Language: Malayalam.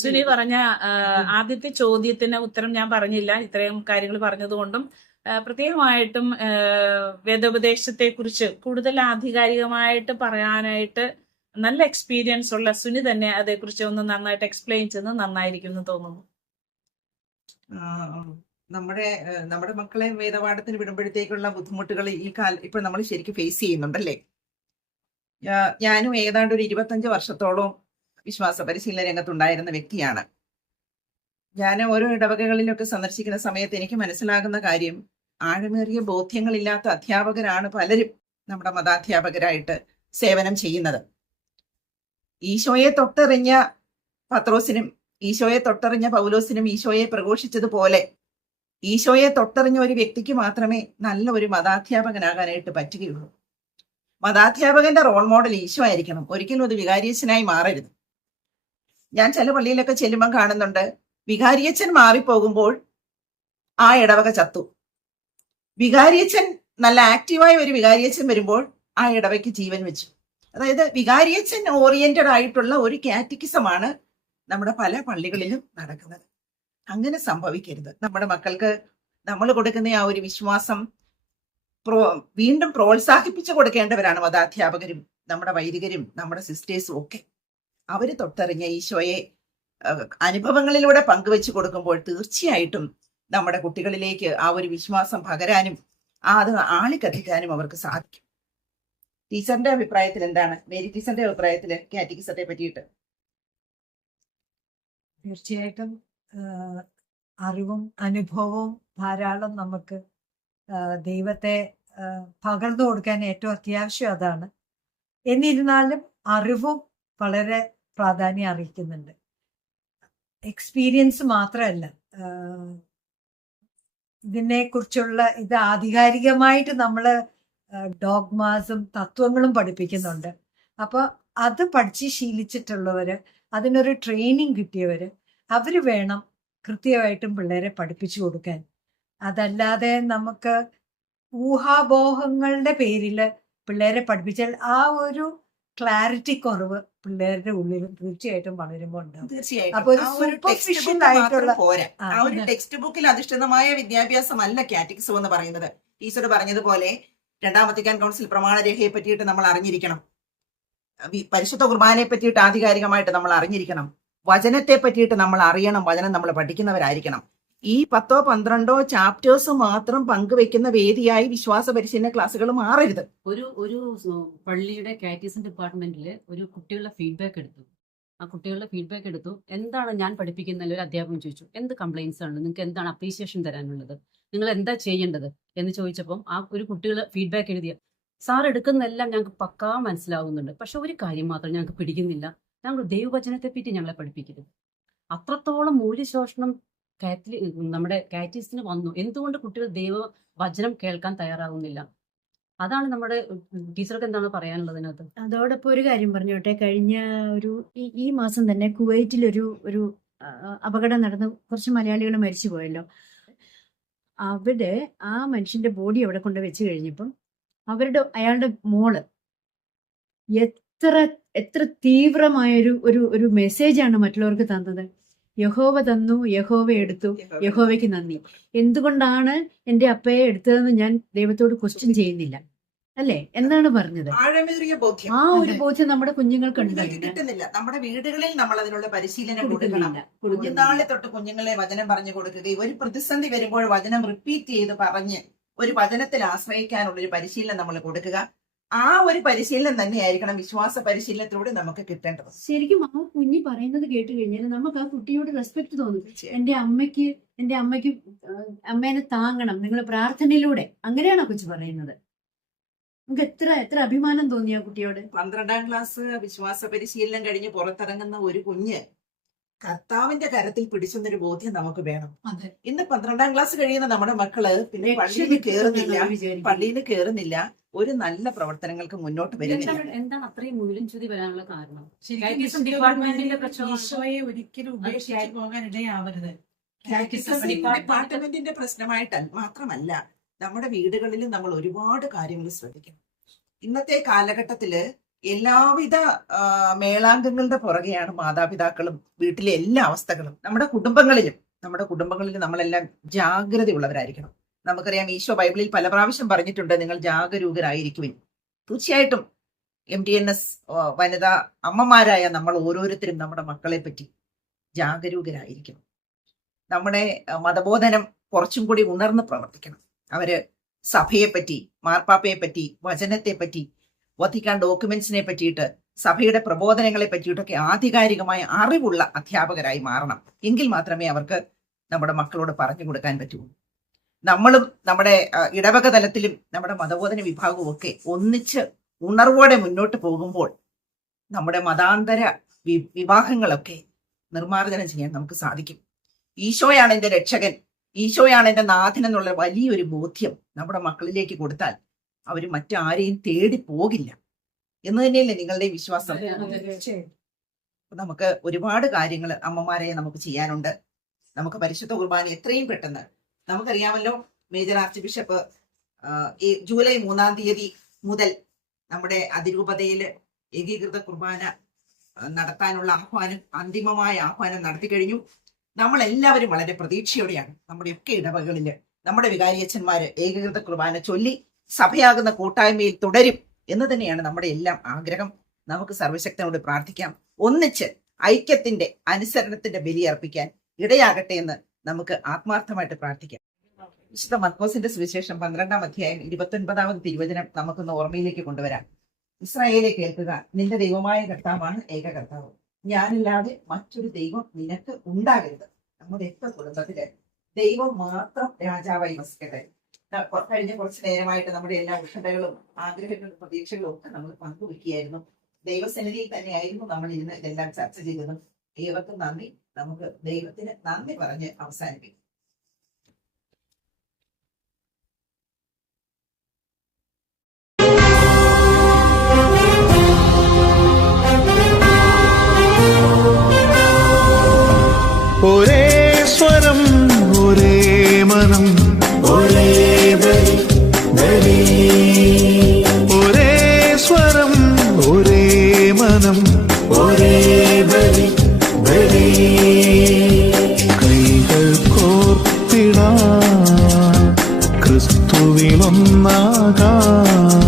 സുനി പറഞ്ഞ ആദ്യത്തെ ചോദ്യത്തിന് ഉത്തരം ഞാൻ പറഞ്ഞില്ല. ഇത്രയും കാര്യങ്ങൾ പറഞ്ഞതുകൊണ്ടും പ്രത്യേകമായിട്ടും വേദോപദേശത്തെ കുറിച്ച് കൂടുതൽ ആധികാരികമായിട്ട് പറയാനായിട്ട് നല്ല എക്സ്പീരിയൻസ് ഉള്ള സുനി തന്നെ അതേക്കുറിച്ച് ഒന്ന് നന്നായിട്ട് എക്സ്പ്ലെയിൻ ചെയ്യുന്നത് നന്നായിരിക്കും എന്ന് തോന്നുന്നു നമ്മുടെ നമ്മുടെ മക്കളെ വേദപാഠത്തിന് വിടുമ്പോഴത്തേക്കുള്ള ബുദ്ധിമുട്ടുകൾ ഈ കാല ഇപ്പൊ നമ്മൾ ശരിക്കും ഫേസ് ചെയ്യുന്നുണ്ടല്ലേ? ഞാനും ഏതാണ്ട് ഒരു ഇരുപത്തഞ്ച് വർഷത്തോളം വിശ്വാസ പരിശീലന രംഗത്തുണ്ടായിരുന്ന വ്യക്തിയാണ്. ഞാൻ ഓരോ ഇടവകകളിലൊക്കെ സന്ദർശിക്കുന്ന സമയത്ത് എനിക്ക് മനസ്സിലാകുന്ന കാര്യം ആഴമേറിയ ബോധ്യങ്ങളില്ലാത്ത അധ്യാപകരാണ് പലരും നമ്മുടെ മതാധ്യാപകരായിട്ട് സേവനം ചെയ്യുന്നത്. ഈശോയെ തൊട്ടെറിഞ്ഞ പത്രോസിനും ഈശോയെ തൊട്ടറിഞ്ഞ പൗലോസിനും ഈശോയെ പ്രഘോഷിച്ചതുപോലെ ഈശോയെ തൊട്ടറിഞ്ഞ ഒരു വ്യക്തിക്ക് മാത്രമേ നല്ല ഒരു മതാധ്യാപകനാകാനായിട്ട് പറ്റുകയുള്ളൂ. മതാധ്യാപകന്റെ റോൾ മോഡൽ ഈശോ ആയിരിക്കണം. ഒരിക്കലും അത് വികാരിയച്ഛനായി മാറരുത്. ഞാൻ ചില പള്ളിയിലൊക്കെ ചെല്ലുമ്പം കാണുന്നുണ്ട്. വികാരിയച്ഛൻ മാറിപ്പോകുമ്പോൾ ആ ഇടവക ചത്തു. വികാരിയച്ഛൻ നല്ല ആക്റ്റീവായ ഒരു വികാരിയച്ഛൻ വരുമ്പോൾ ആ ഇടവയ്ക്ക് ജീവൻ വെച്ചു. അതായത് വികാരിയച്ഛൻ ഓറിയന്റഡ് ആയിട്ടുള്ള ഒരു കാറ്റിക്കിസമാണ് നമ്മുടെ പല പള്ളികളിലും നടക്കുന്നത്. അങ്ങനെ സംഭവിക്കരുത്. നമ്മുടെ മക്കൾക്ക് നമ്മൾ കൊടുക്കുന്ന ആ ഒരു വിശ്വാസം പ്രോ വീണ്ടും പ്രോത്സാഹിപ്പിച്ചു കൊടുക്കേണ്ടവരാണ് മതാധ്യാപകരും നമ്മുടെ വൈദികരും നമ്മുടെ സിസ്റ്റേഴ്സും ഒക്കെ. അവർ തൊട്ടറിഞ്ഞ ഈശോയെ അനുഭവങ്ങളിലൂടെ പങ്കുവെച്ചു കൊടുക്കുമ്പോൾ തീർച്ചയായിട്ടും നമ്മുടെ കുട്ടികളിലേക്ക് ആ ഒരു വിശ്വാസം പകരാനും ആ അത് ആളിക്കത്തിക്കാനും അവർക്ക് സാധിക്കും. ടീച്ചറിന്റെ അഭിപ്രായത്തിൽ എന്താണ്? മേരി ടീച്ചറിന്റെ അഭിപ്രായത്തിൽ കാറ്റിക്സത്തെ പറ്റിയിട്ട്. തീർച്ചയായിട്ടും അറിവും അനുഭവവും ധാരാളം നമുക്ക് ദൈവത്തെ പകർന്നു കൊടുക്കാൻ ഏറ്റവും അത്യാവശ്യം അതാണ്. എന്നിരുന്നാലും അറിവും വളരെ പ്രാധാന്യം അറിയിക്കുന്നുണ്ട് എക്സ്പീരിയൻസ് മാത്രമല്ല ഇതിനെ ഇതിനെക്കുറിച്ചുള്ള ഇത് ആധികാരികമായിട്ട് നമ്മൾ ഡോഗ്മാസും തത്വങ്ങളും പഠിപ്പിക്കുന്നുണ്ട്. അപ്പോൾ അത് പഠിച്ച് ശീലിച്ചിട്ടുള്ളവര് അതിനൊരു ട്രെയിനിങ് കിട്ടിയവര് അവർ വേണം കൃത്യമായിട്ടും പിള്ളേരെ പഠിപ്പിച്ചു കൊടുക്കാൻ. അതല്ലാതെ നമുക്ക് ഊഹാബോഹങ്ങളുടെ പേരിൽ പിള്ളേരെ പഠിപ്പിച്ചാൽ ആ ഒരു ക്ലാരിറ്റി കുറവ് പിള്ളേരുടെ ഉള്ളിൽ തീർച്ചയായിട്ടും വളരുമ്പോൾ ഉണ്ടാവും. തീർച്ചയായിട്ടും. ആ ഒരു ടെക്സ്റ്റ് ബുക്കിൽ അധിഷ്ഠിതമായ വിദ്യാഭ്യാസമല്ല കാറ്റിക്സ് എന്ന് പറയുന്നത്. ടീച്ചർ പറഞ്ഞതുപോലെ രണ്ടാം വത്തിക്കാൻ കൗൺസിൽ പ്രമാണരേഖയെ പറ്റിയിട്ട് നമ്മൾ അറിഞ്ഞിരിക്കണം. പരിശുദ്ധ കുർബാനയെ പറ്റിയിട്ട് ആധികാരികമായിട്ട് നമ്മൾ അറിഞ്ഞിരിക്കണം. വചനത്തെ പറ്റിയിട്ട് നമ്മൾ അറിയണം. വചനം നമ്മൾ പഠിക്കുന്നവരായിരിക്കണം. ഈ പത്തോ പന്ത്രണ്ടോ ചാപ്റ്റേഴ്സ് മാത്രം പങ്കുവെക്കുന്ന വേദിയായി വിശ്വാസ പരിശീലന ക്ലാസ്സുകൾ മാറരുത്. ഒരു ഒരു പള്ളിയുടെ കാറ്റീസം ഡിപ്പാർട്ട്മെന്റിൽ ഒരു കുട്ടികളുടെ ഫീഡ്ബാക്ക് എടുത്തു. ആ കുട്ടികളുടെ ഫീഡ്ബാക്ക് എടുത്തു. എന്താണ് ഞാൻ പഠിപ്പിക്കുന്നതിൽ ഒരു അധ്യാപകൻ ചോദിച്ചു. എന്ത് കംപ്ലൈൻസ് ആണ്? നിങ്ങൾക്ക് എന്താണ് അപ്രീസിയേഷൻ തരാനുള്ളത്? നിങ്ങൾ എന്താ ചെയ്യേണ്ടത്? എന്ന് ചോദിച്ചപ്പോൾ ആ ഒരു കുട്ടികൾ ഫീഡ്ബാക്ക് എഴുതിയ സാർ എടുക്കുന്നതെല്ലാം ഞങ്ങൾക്ക് പക്കാ മനസ്സിലാവുന്നുണ്ട്. പക്ഷെ ഒരു കാര്യം മാത്രം ഞങ്ങൾക്ക് പിടിക്കുന്നില്ല. ഞങ്ങൾ ദൈവവചനത്തെ പറ്റി ഞങ്ങളെ പഠിപ്പിക്കരുത്. അത്രത്തോളം മൂല്യശോഷണം കാറ്റലി നമ്മുടെ കാറ്റീസിന് വന്നു. എന്തുകൊണ്ട് കുട്ടികൾ ദൈവ വചനം കേൾക്കാൻ തയ്യാറാകുന്നില്ല അതാണ് നമ്മുടെ ടീച്ചർക്ക് എന്താണ് പറയാനുള്ളത് അതിനകത്ത് അതോടൊപ്പം ഒരു കാര്യം പറഞ്ഞോട്ടെ കഴിഞ്ഞ ഒരു ഈ മാസം തന്നെ കുവൈറ്റിൽ ഒരു ഒരു അപകടം നടന്ന് കുറച്ച് മലയാളികൾ മരിച്ചു പോയല്ലോ. അവിടെ ആ മനുഷ്യന്റെ ബോഡി അവിടെ കൊണ്ട് വെച്ച് കഴിഞ്ഞപ്പം അവരുടെ അയാളുടെ മോൾ എത്ര എത്ര തീവ്രമായൊരു ഒരു ഒരു മെസ്സേജാണ് മറ്റുള്ളവർക്ക് തന്നത്. യഹോവ തന്നു യഹോവ എടുത്തു യഹോവയ്ക്ക് നന്ദി. എന്തുകൊണ്ടാണ് എന്റെ അപ്പയെ എടുത്തതെന്ന് ഞാൻ ദൈവത്തോട് ക്വസ്റ്റ്യൻ ചെയ്യുന്നില്ല. അല്ലേ? എന്താണ് പറഞ്ഞത്? ആഴമേറിയ ബോധ്യം. ആ ഒരു ബോധ്യം നമ്മുടെ കുഞ്ഞുങ്ങൾക്ക് കിട്ടുന്നില്ല. നമ്മുടെ വീടുകളിൽ നമ്മൾ അതിനുള്ള പരിശീലനം കൊടുക്കണം. കുഞ്ഞുനാളെ തൊട്ട് കുഞ്ഞുങ്ങളെ വചനം പറഞ്ഞു കൊടുക്കുകയും ഒരു പ്രതിസന്ധി വരുമ്പോൾ വചനം റിപ്പീറ്റ് ചെയ്ത് പറഞ്ഞ് ഒരു വചനത്തിൽ ആശ്രയിക്കാനുള്ള ഒരു പരിശീലനം നമ്മൾ കൊടുക്കുക. ആ ഒരു പരിശീലനം തന്നെയായിരിക്കണം വിശ്വാസ പരിശീലനത്തിലൂടെ നമുക്ക് കിട്ടേണ്ടത്. ശരിക്കും ആ കുഞ്ഞി പറയുന്നത് കേട്ട് കഴിഞ്ഞാൽ നമുക്ക് ആ കുട്ടിയോട് റെസ്പെക്ട് തോന്നും. എന്റെ അമ്മയ്ക്ക് എന്റെ അമ്മയ്ക്ക് അമ്മേനെ താങ്ങണം നിങ്ങൾ പ്രാർത്ഥനയിലൂടെ. അങ്ങനെയാണ് ആ കൊച്ചു പറയുന്നത്? നമുക്ക് എത്ര എത്ര അഭിമാനം തോന്നി ആ കുട്ടിയോട്? പന്ത്രണ്ടാം ക്ലാസ് വിശ്വാസ പരിശീലനം കഴിഞ്ഞ് പുറത്തിറങ്ങുന്ന ഒരു കുഞ്ഞ് കർത്താവിന്റെ കരത്തിൽ പിടിച്ചെന്നൊരു ബോധ്യം നമുക്ക് വേണം. ഇന്ന് പന്ത്രണ്ടാം ക്ലാസ് കഴിയുന്ന നമ്മുടെ മക്കൾ പിന്നെ പള്ളിയിൽ കേറുന്നില്ല. കയറുന്നില്ല പള്ളിയിൽ കേറുന്നില്ല. ഒരു നല്ല പ്രവർത്തനങ്ങൾക്ക് മുന്നോട്ട് വരുന്നില്ല. എന്താണ് അത്രയും മുഴുവൻ ചുതി വരാനുള്ള കാരണം? ഈശോയെ ഒരിക്കലും ഉപേക്ഷിച്ചു പോകാൻ ഇടയാവരുത് ഡിപ്പാർട്ട്മെന്റിന്റെ പ്രശ്നമായിട്ടല്ല മാത്രമല്ല നമ്മുടെ വീടുകളിലും നമ്മൾ ഒരുപാട് കാര്യങ്ങൾ ശ്രദ്ധിക്കണം. ഇന്നത്തെ കാലഘട്ടത്തിൽ എല്ലാവിധ മേളാംഗങ്ങളുടെ പുറകെയാണ് മാതാപിതാക്കളും വീട്ടിലെ എല്ലാ അവസ്ഥകളും. നമ്മുടെ കുടുംബങ്ങളിലും നമ്മുടെ കുടുംബങ്ങളിൽ നമ്മളെല്ലാം ജാഗ്രതയുള്ളവരായിരിക്കണം. നമുക്കറിയാം ഈശോ ബൈബിളിൽ പല പ്രാവശ്യം പറഞ്ഞിട്ടുണ്ട് നിങ്ങൾ ജാഗരൂകരായിരിക്കുവിൻ. തീർച്ചയായിട്ടും എം ടി എൻ എസ് വനിതാ അമ്മമാരായ നമ്മൾ ഓരോരുത്തരും നമ്മുടെ മക്കളെ പറ്റി ജാഗരൂകരായിരിക്കണം. നമ്മുടെ മതബോധനം കുറച്ചും കൂടി ഉണർന്ന് പ്രവർത്തിക്കണം. അവർ സഭയെപ്പറ്റി പറ്റി മാർപ്പാപ്പയെ പറ്റി വചനത്തെ പറ്റി വത്തിക്കാൻ ഡോക്യുമെന്റ്സിനെ പറ്റിയിട്ട് സഭയുടെ പ്രബോധനങ്ങളെ പറ്റിയിട്ടൊക്കെ ആധികാരികമായ അറിവുള്ള അധ്യാപകരായി മാറണം. എങ്കിൽ മാത്രമേ അവർക്ക് നമ്മുടെ മക്കളോട് പറഞ്ഞു കൊടുക്കാൻ പറ്റൂ. നമ്മളും നമ്മുടെ ഇടവക തലത്തിലും നമ്മുടെ മതബോധന വിഭാഗവും ഒക്കെ ഒന്നിച്ച് ഉണർവോടെ മുന്നോട്ട് പോകുമ്പോൾ നമ്മുടെ മതാന്തര വിവാഹങ്ങളൊക്കെ നിർമ്മാർജനം ചെയ്യാൻ നമുക്ക് സാധിക്കും. ഈശോയാണ് എന്റെ രക്ഷകൻ. ഈശോയാണ് എന്റെ നാഥൻ എന്നുള്ള വലിയൊരു ബോധ്യം നമ്മുടെ മക്കളിലേക്ക് കൊടുത്താൽ അവർ മറ്റാരെയും തേടി പോകില്ല. എന്ന് തന്നെയല്ലേ നിങ്ങളുടെ വിശ്വാസം? നമുക്ക് ഒരുപാട് കാര്യങ്ങൾ അമ്മമാരെ നമുക്ക് ചെയ്യാനുണ്ട്. നമുക്ക് പരിശുദ്ധ കുർബാന എത്രയും പെട്ടെന്ന്. നമുക്കറിയാമല്ലോ മേജർ ആർച്ച് ബിഷപ്പ് ഈ ജൂലൈ മൂന്നാം തീയതി മുതൽ നമ്മുടെ അതിരൂപതയിൽ ഏകീകൃത കുർബാന നടത്താനുള്ള ആഹ്വാനം അന്തിമമായ ആഹ്വാനം നടത്തി കഴിഞ്ഞു. നമ്മൾ എല്ലാവരും വളരെ പ്രതീക്ഷയോടെയാണ് നമ്മുടെയൊക്കെ ഇടവകളിൽ നമ്മുടെ വികാരിയച്ഛന്മാര് ഏകീകൃത കുർബാന ചൊല്ലി സഭയാകുന്ന കൂട്ടായ്മയിൽ തുടരും എന്ന് തന്നെയാണ് നമ്മുടെ എല്ലാം ആഗ്രഹം. നമുക്ക് സർവശക്തനോട് പ്രാർത്ഥിക്കാം. ഒന്നിച്ച് ഐക്യത്തിന്റെ അനുസരണത്തിന്റെ ബലി അർപ്പിക്കാൻ ഇടയാകട്ടെ എന്ന് നമുക്ക് ആത്മാർത്ഥമായിട്ട് പ്രാർത്ഥിക്കാം. വിശുദ്ധ മർക്കോസിന്റെ സുവിശേഷം പന്ത്രണ്ടാം അധ്യായം ഇരുപത്തൊൻപതാമത് തിരുവചനം നമുക്കൊന്ന് ഓർമ്മയിലേക്ക് കൊണ്ടുവരാം. ഇസ്രായേലെ കേൾക്കുക നിന്റെ ദൈവമായ കർത്താവാണ് ഏക കർത്താവ് ഞാനില്ലാതെ മറ്റൊരു ദൈവം നിനക്ക് ഉണ്ടാകരുത്. നമ്മുടെയൊക്കെ കുടുംബത്തിൽ ദൈവം മാത്രം രാജാവായി വസിക്കട്ടെ. കഴിഞ്ഞ കുറച്ച് നേരമായിട്ട് നമ്മുടെ എല്ലാ ഉഷതകളും ആഗ്രഹങ്ങളും പ്രതീക്ഷകളും ഒക്കെ നമ്മൾ പങ്കുവെക്കുകയായിരുന്നു. ദൈവസന്നിധിയിൽ തന്നെയായിരുന്നു നമ്മൾ ഇന്ന് ഇതെല്ലാം ചർച്ച ചെയ്തതും. ഏവർക്കും നന്ദി. നമുക്ക് ദൈവത്തിന് നന്ദി പറഞ്ഞ് അവസാനിപ്പിക്കും. ക്രിസ്തുവിലൊന്നാകാം